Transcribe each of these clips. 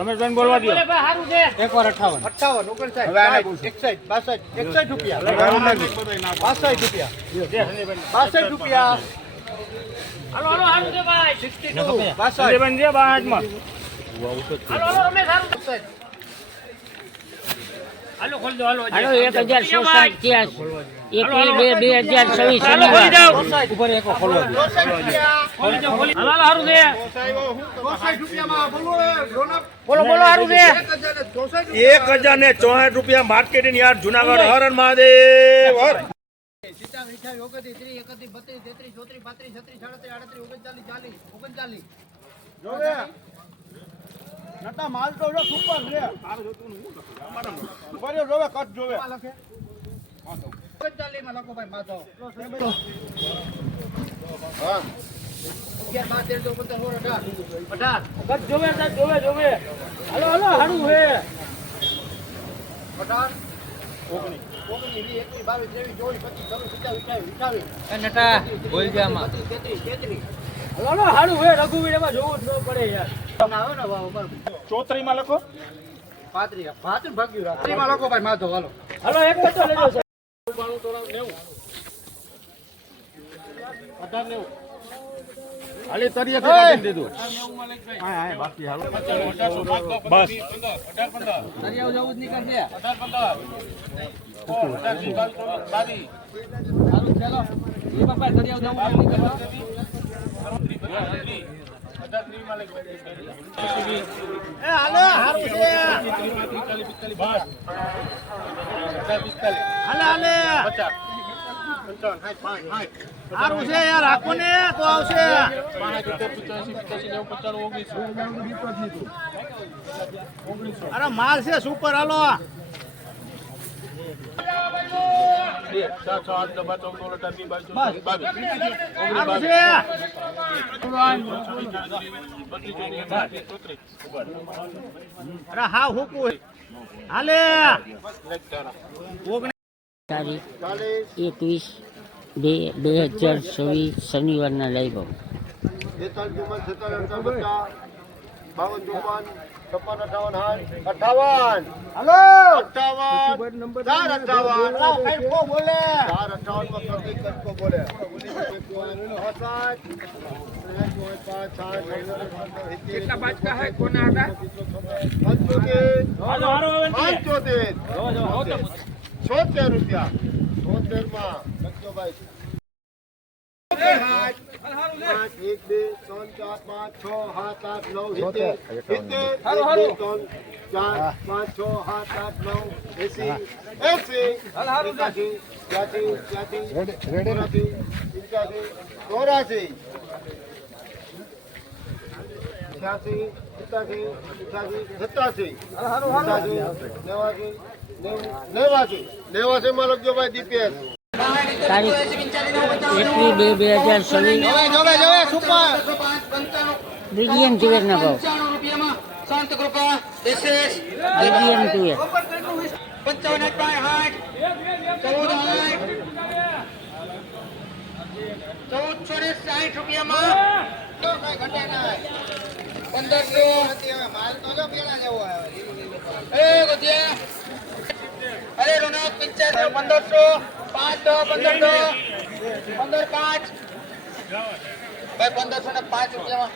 રમેશભાઈ બોલવા દો. 58 રૂપિયા. હાલો હાલો હારું છે ભાઈ 62 બંધ બાજમાં. હાલો હાલો રમેશ હારું હાલો ખોલ દો હાલો 1067 21/2/2026 હાલો ખોલી જાઓ ઉપર એકો ખોલવા દો. ખોલી જાઓ ખોલી હાલો હારું છે 64 રૂપિયામાં બોલો બોલો હારું છે 1064 રૂપિયા માર્કેટિંગ યાર્ડ જુનાગઢ. હર હર મહાદેવ. હર 38 માલ તો જો સુપર છે. બરે જોવે કટ જોવે. 39 માં લખો ભાઈ માધવ. હા 11 12 13 14 18 કટ જોવે સાહેબ જોવે જોવે હાલો હાલો હારું છે 18 19 20 21 22 23 24 25 26 27 નટા બોલ જામાં 33 હાલો હાલો હારું છે રઘુવીર એમાં જોવું જ ન પડે યાર આવે ને વાવ પર 34 માં લખો. 35 ભાગ્યું રાખ. 30 માં લખો ભાઈ માધવ હાલો. હાલો એક તો લેજો સાહેબ 18 હાલી તરીએ કાઢી દીધું. હા હા બાકી હાલો. બસ દરિયાઓ જવું જ નીકળશે. એ બાપા દરિયાઓ જવું નીકળશે. એ હાલો હારું છે. હાલે હાલે હારું છે યાર રાખો ને તો આવશે. અરે માલ છે સુપર હાલો. અરે હા હુકું હાલે તારીખ 21/2/2026 શનિવારના લાઈવ. 76 રૂપિયા 76 માં લખજો ભાઈ. 5 1 2 3 4 5 6 7 8 89 માં લખજો ભાઈ દીપેશ. તારીખ 21/2/2026 મીડિયમ તુવેરના ભાવ. મીડિયમ તુવેર 1460 રૂપિયામાં 1500 માલ તો જો પેલા જેવો આવે. એ ગોતિયા અરે રોનક 1500 5 15 15 5 ભાઈ 1500 ને 5 રૂપિયામાં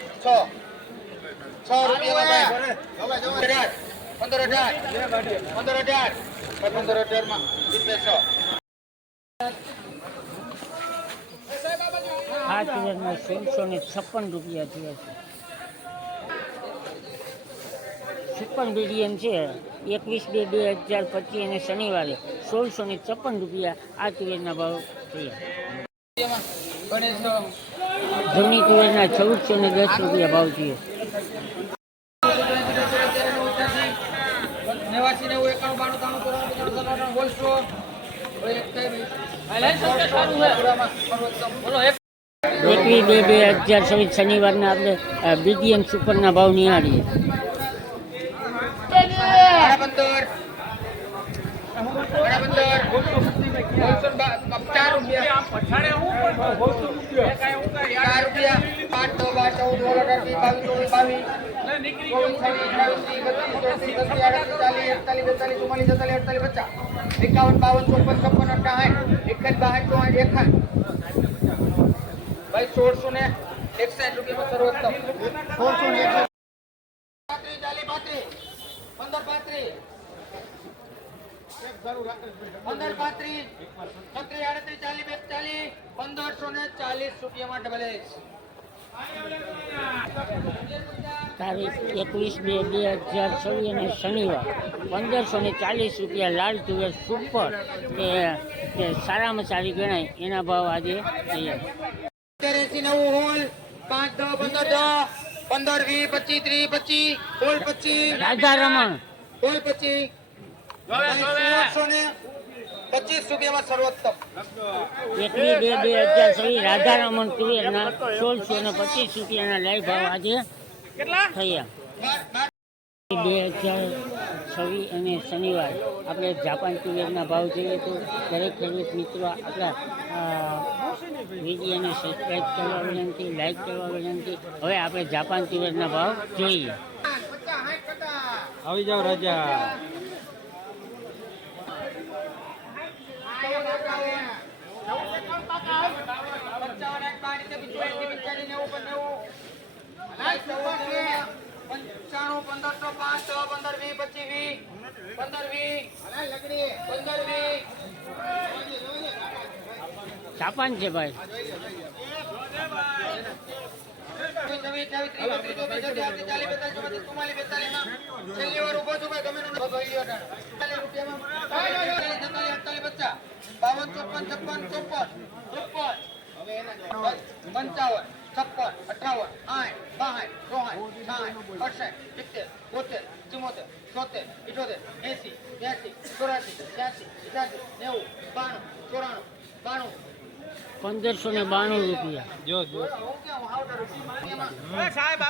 6 રૂપિયામાં ભાઈ 15 18 માં 6 આ તુવેરના 1656 રૂપિયા થયા છે. સુપર મીડિયમ છે 21/2/2025 અને શનિવારે 1656 રૂપિયા આ તુવેરના ભાવ થયા. જૂની તુવેરના 1410 રૂપિયા ભાવ થયો. 89 91 92 93 94 બોલશો 21 એકવીસ બે 2024 શનિવારના આપણે બીજીએમ સુપરના ભાવ નિહાળીએ. એકાવન બાવન ચોપન છપ્પન અઠાવન એકન બાવન ચોસઠ એકન ભાઈ 1661 રૂપિયામાં સર્વોત્તમ 1661 40 35 15 35 15 35 38 40 1540 રૂપિયામાં ડબલ એક્સ. તારીખ 21/2/2024 અને શનિવાર 1540 રૂપિયા લાલ તુવેર સુપર કે સારામાં સારી ગણાય એના ભાવ આજે તૈયાર. 83 નવું હોલ 5 10 15 10 15 20 25 30 25 હોલ 25 રાધા રમણ હોલ 25 1625 રૂપિયામાં સર્વોત્તમ. 21/2/2024 રાધા રમણ તુવેરના 1625 રૂપિયાના લાઈવ ભાવ આજે થયા. 2026 અને શનિવાર આપણે જાપાન તુવેરના ભાવ જોઈએ તો દરેક ખેડૂત મિત્રો આપણા વિડીયોને સબસ્ક્રાઈબ કરવા વિનંતી, લાઈક કરવા વિનંતી. હવે આપણે જાપાન તુવેરના ભાવ જોઈએ. આવી જાઓ રાજા. જાપાન છે ભાઈ. બાવન ચોપન છપ્પન ચોપન ચોપન 55 56 58 60 62 63 64 65 70 78 80 82 83 84 85 90 92 94 1592 રૂપિયા. જો સાહેબ